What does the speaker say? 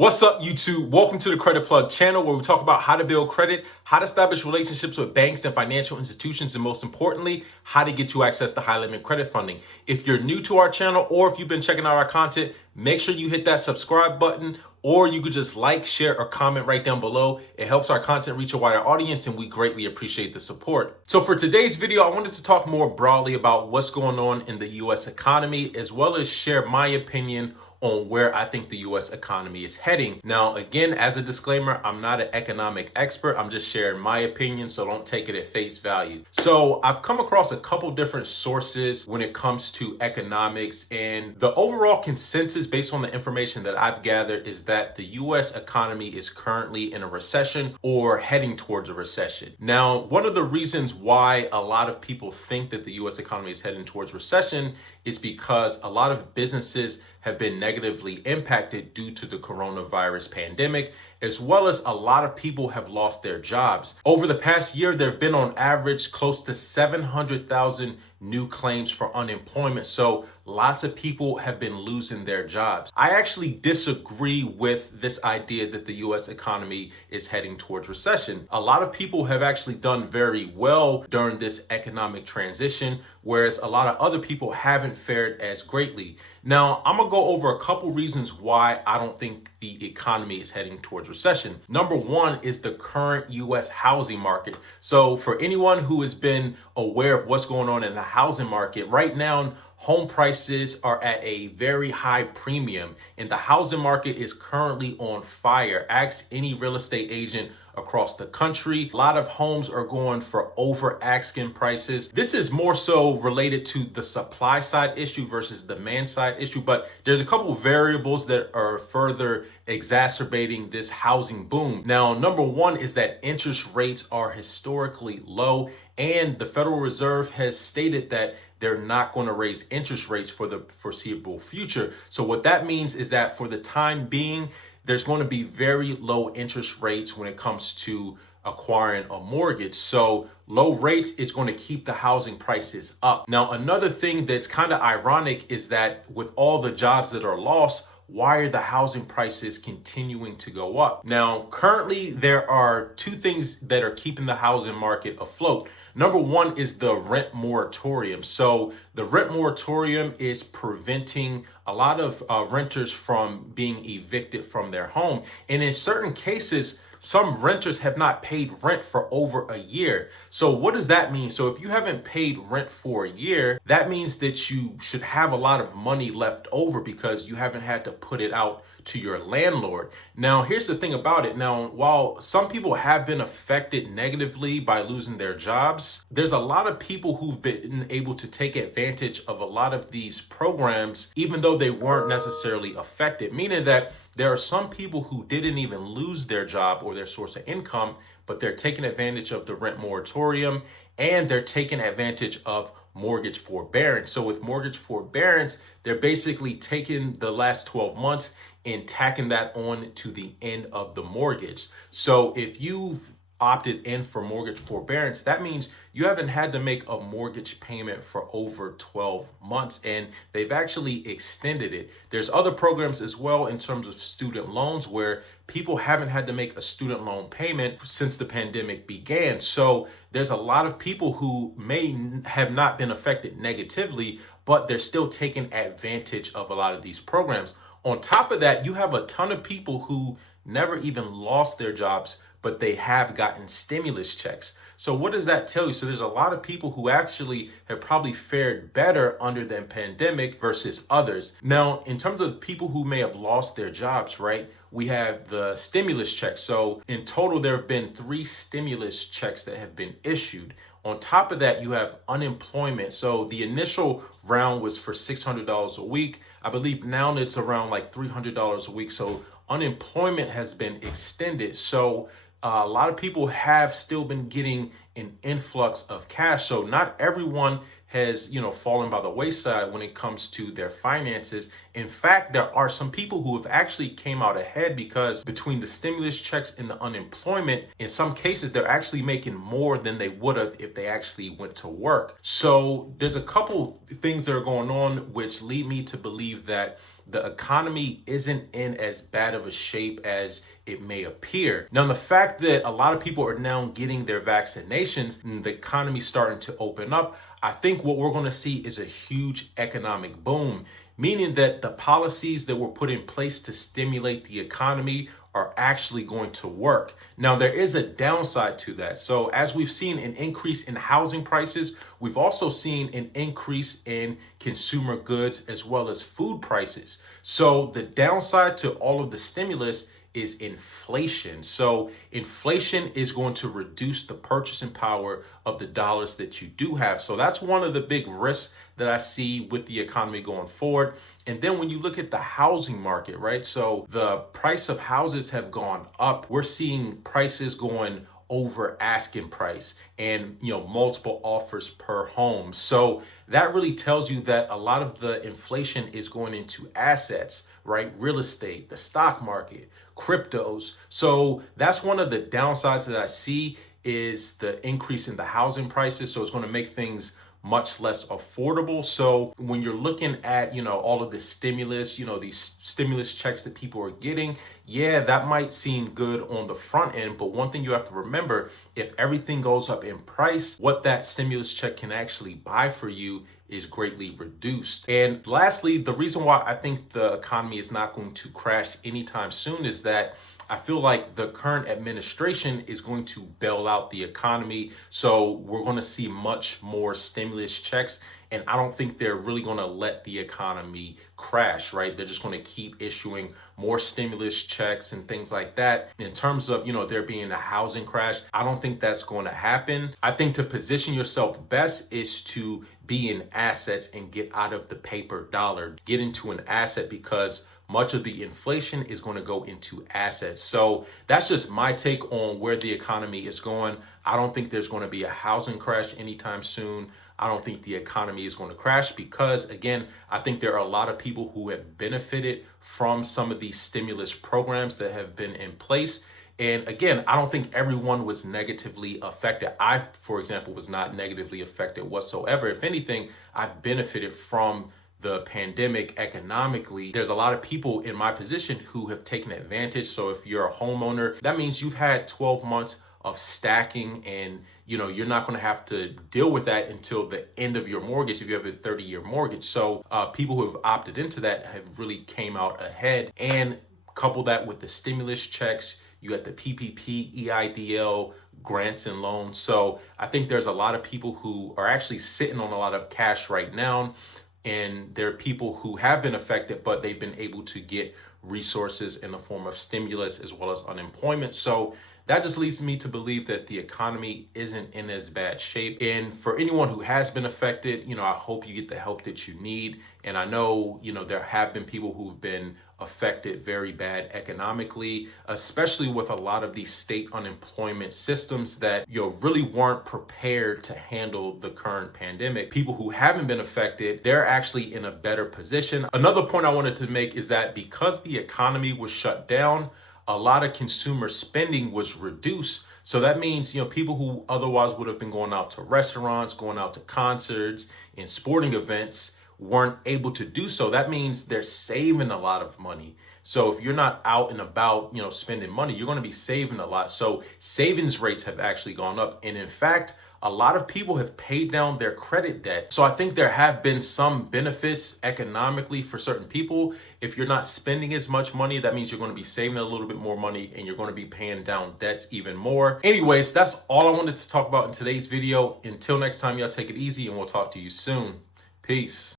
What's up, YouTube? Welcome to the Credit Plug channel where we talk about how to build credit, how to establish relationships with banks and financial institutions, and most importantly, how to get you access to high limit credit funding. If you're new to our channel or if you've been checking out our content, make sure you hit that subscribe button, or you could just like, share, or comment right down below. It helps our content reach a wider audience and we greatly appreciate the support. So for today's video, I wanted to talk more broadly about what's going on in the US economy, as well as share my opinion on where I think the US economy is heading. Now, again, as a disclaimer, I'm not an economic expert. I'm just sharing my opinion, so don't take it at face value. So I've come across a couple different sources when it comes to economics, and the overall consensus based on the information that I've gathered is that the US economy is currently in a recession or heading towards a recession. Now, one of the reasons why a lot of people think that the US economy is heading towards recession is because a lot of businesses have been negatively impacted due to the coronavirus pandemic, as well as a lot of people have lost their jobs. Over the past year, there have been on average close to 700,000 new claims for unemployment. So lots of people have been losing their jobs. I actually disagree with this idea that the US economy is heading towards recession. A lot of people have actually done very well during this economic transition, whereas a lot of other people haven't fared as greatly. Now, I'm gonna go over a couple reasons why I don't think the economy is heading towards recession. Number one is the current US housing market. So for anyone who has been aware of what's going on in the housing market, right now, home prices are at a very high premium and the housing market is currently on fire. Ask any real estate agent across the country. A lot of homes are going for over asking prices. This is more so related to the supply side issue versus demand side issue, but there's a couple variables that are further exacerbating this housing boom. Now, number one is that interest rates are historically low, and the Federal Reserve has stated that they're not going to raise interest rates for the foreseeable future. So what that means is that for the time being, there's going to be very low interest rates when it comes to acquiring a mortgage. So low rates is going to keep the housing prices up. Now, another thing that's kind of ironic is that with all the jobs that are lost, why are the housing prices continuing to go up? Now, currently, there are two things that are keeping the housing market afloat. Number one is the rent moratorium. So the rent moratorium is preventing a lot of renters from being evicted from their home. And in certain cases, some renters have not paid rent for over a year. So what does that mean? So if you haven't paid rent for a year, that means that you should have a lot of money left over because you haven't had to put it out to your landlord. Now, here's the thing about it. Now, while some people have been affected negatively by losing their jobs, there's a lot of people who've been able to take advantage of a lot of these programs, even though they weren't necessarily affected, meaning that there are some people who didn't even lose their job or their source of income, but they're taking advantage of the rent moratorium and they're taking advantage of mortgage forbearance. So with mortgage forbearance, they're basically taking the last 12 months and tacking that on to the end of the mortgage. So if you've opted in for mortgage forbearance, that means you haven't had to make a mortgage payment for over 12 months, and they've actually extended it. There's other programs as well in terms of student loans where people haven't had to make a student loan payment since the pandemic began. So there's a lot of people who may have not been affected negatively, but they're still taking advantage of a lot of these programs. On top of that, you have a ton of people who never even lost their jobs, but they have gotten stimulus checks. So what does that tell you? So there's a lot of people who actually have probably fared better under the pandemic versus others. Now, in terms of people who may have lost their jobs, right? We have the stimulus checks. So in total, there have been 3 stimulus checks that have been issued. On top of that, you have unemployment. So the initial round was for $600 a week. I believe now it's around like $300 a week. So unemployment has been extended. So a lot of people have still been getting an influx of cash. So not everyone has, fallen by the wayside when it comes to their finances. In fact, there are some people who have actually came out ahead because between the stimulus checks and the unemployment, in some cases, they're actually making more than they would have if they actually went to work. So there's a couple things that are going on which lead me to believe that the economy isn't in as bad of a shape as it may appear. Now, the fact that a lot of people are now getting their vaccinations and the economy starting to open up, I think what we're going to see is a huge economic boom, meaning that the policies that were put in place to stimulate the economy are actually going to work. Now, there is a downside to that. So, as we've seen an increase in housing prices, we've also seen an increase in consumer goods as well as food prices. So, the downside to all of the stimulus is inflation. So inflation is going to reduce the purchasing power of the dollars that you do have. So that's one of the big risks that I see with the economy going forward. And then when you look at the housing market, right? So the price of houses have gone up. We're seeing prices going over asking price and multiple offers per home. So that really tells you that a lot of the inflation is going into assets, right? Real estate, the stock market, cryptos. So that's one of the downsides that I see is the increase in the housing prices. So it's going to make things much less affordable. So when you're looking at, all of this stimulus, these stimulus checks that people are getting, yeah, that might seem good on the front end. But one thing you have to remember, if everything goes up in price, what that stimulus check can actually buy for you is greatly reduced. And lastly, the reason why I think the economy is not going to crash anytime soon is that I feel like the current administration is going to bail out the economy. So we're going to see much more stimulus checks. And I don't think they're really going to let the economy crash, right? They're just going to keep issuing more stimulus checks and things like that. In terms of, there being a housing crash, I don't think that's going to happen. I think to position yourself best is to be in assets and get out of the paper dollar, get into an asset because much of the inflation is going to go into assets. So that's just my take on where the economy is going. I don't think there's going to be a housing crash anytime soon. I don't think the economy is going to crash because, again, I think there are a lot of people who have benefited from some of these stimulus programs that have been in place. And again, I don't think everyone was negatively affected. I, for example, was not negatively affected whatsoever. If anything, I benefited from the pandemic economically. There's a lot of people in my position who have taken advantage. So if you're a homeowner, that means you've had 12 months of stacking and you're not going to have to deal with that until the end of your mortgage if you have a 30-year mortgage. So people who have opted into that have really came out ahead. And couple that with the stimulus checks, you got the PPP, EIDL, grants and loans. So I think there's a lot of people who are actually sitting on a lot of cash right now. And there are people who have been affected, but they've been able to get resources in the form of stimulus as well as unemployment. So that just leads me to believe that the economy isn't in as bad shape. And for anyone who has been affected, I hope you get the help that you need. And I know, there have been people who've been affected very bad economically, especially with a lot of these state unemployment systems that, really weren't prepared to handle the current pandemic. People who haven't been affected, they're actually in a better position. Another point I wanted to make is that because the economy was shut down, a lot of consumer spending was reduced. So that means, people who otherwise would have been going out to restaurants, going out to concerts and sporting events weren't able to do so. That means they're saving a lot of money. So if you're not out and about, spending money, you're going to be saving a lot. So savings rates have actually gone up. And in fact, a lot of people have paid down their credit debt. So I think there have been some benefits economically for certain people. If you're not spending as much money, that means you're going to be saving a little bit more money and you're going to be paying down debts even more. Anyways, that's all I wanted to talk about in today's video. Until next time, y'all take it easy and we'll talk to you soon. Peace.